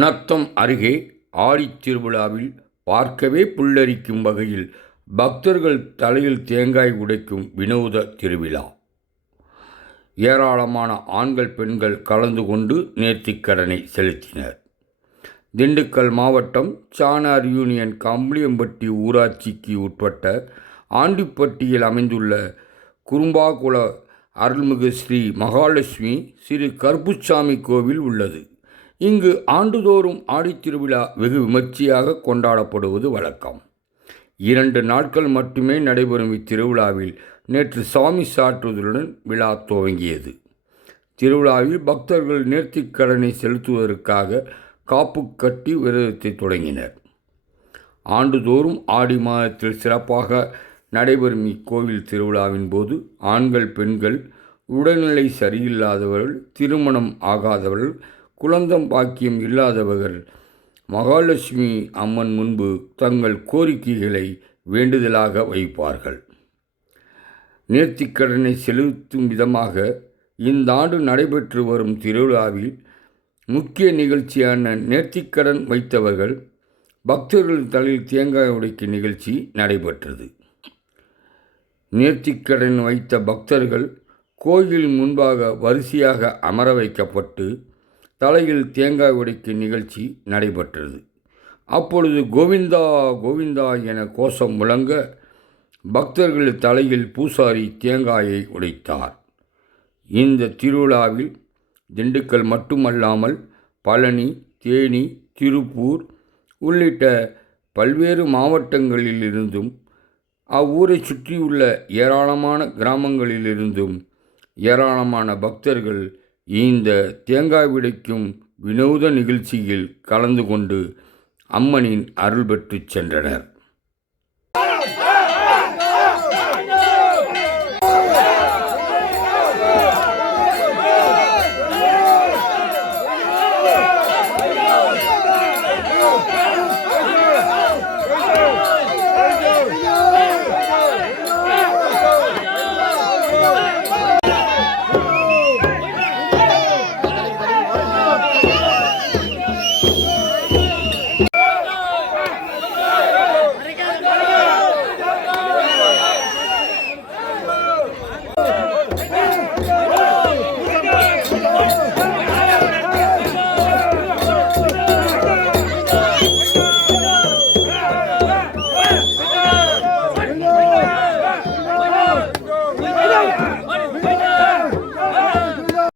நத்தம் அருகே ஆடித் திருவிழாவில் பார்க்கவே புல்லரிக்கும் வகையில் பக்தர்கள் தலையில் தேங்காய் உடைக்கும் வினோத திருவிழா. ஏராளமான ஆண்கள் பெண்கள் கலந்து கொண்டு நேர்த்திக்கடனை செலுத்தினர். திண்டுக்கல் மாவட்டம் சானார் யூனியன் கம்பளியம்பட்டி ஊராட்சிக்கு உட்பட்ட ஆண்டிப்பட்டியில் அமைந்துள்ள குறும்பாகுள அருள்மிகு ஸ்ரீ மகாலட்சுமி ஸ்ரீ கருப்புசாமி கோவில் உள்ளது. இங்கு ஆண்டுதோறும் ஆடித்திருவிழா வெகு விமர்சையாக கொண்டாடப்படுவது வழக்கம். 2 நாட்கள் மட்டுமே நடைபெறும் இத்திருவிழாவில் நேற்று சாமி சாற்றுதலுடன் விழா துவங்கியது. திருவிழாவில் பக்தர்கள் நேர்த்திக்கடனை செலுத்துவதற்காக காப்பு கட்டி விரதத்தை தொடங்கினர். ஆண்டுதோறும் ஆடி மாதத்தில் சிறப்பாக நடைபெறும் இக்கோவில் திருவிழாவின் போது ஆண்கள் பெண்கள் உடல்நிலை சரியில்லாதவர்கள் திருமணம் ஆகாதவர்கள் குழந்தம் பாக்கியம் இல்லாதவர்கள் மகாலட்சுமி அம்மன் முன்பு தங்கள் கோரிக்கைகளை வேண்டுதலாக வைப்பார்கள். நேர்த்திக்கடனை செலுத்தும் விதமாக இந்த ஆண்டு நடைபெற்று வரும் திருவிழாவில் முக்கிய நிகழ்ச்சியான நேர்த்திக்கடன் வைத்தவர்கள் பக்தர்கள் தலையில் தேங்காய் உடைக்கும் நிகழ்ச்சி நடைபெற்றது. நேர்த்திக்கடன் வைத்த பக்தர்கள் கோயில் முன்பாக வரிசையாக அமர வைக்கப்பட்டு தலையில் தேங்காய் உடைக்கும் நிகழ்ச்சி நடைபெற்றது. அப்பொழுது கோவிந்தா கோவிந்தா என கோஷம் முழங்க பக்தர்கள் தலையில் பூசாரி தேங்காயை உடைத்தார். இந்த திருவிழாவில் திண்டுக்கல் மட்டுமல்லாமல் பழனி, தேனி, திருப்பூர் உள்ளிட்ட பல்வேறு மாவட்டங்களிலிருந்தும் அவ்வூரை சுற்றியுள்ள ஏராளமான கிராமங்களிலிருந்தும் ஏராளமான பக்தர்கள் இந்த தேங்காய் உடைக்கும் வினோத நிகழ்ச்சியில் கலந்து கொண்டு அம்மனின் அருள் பெற்று சென்றனர்.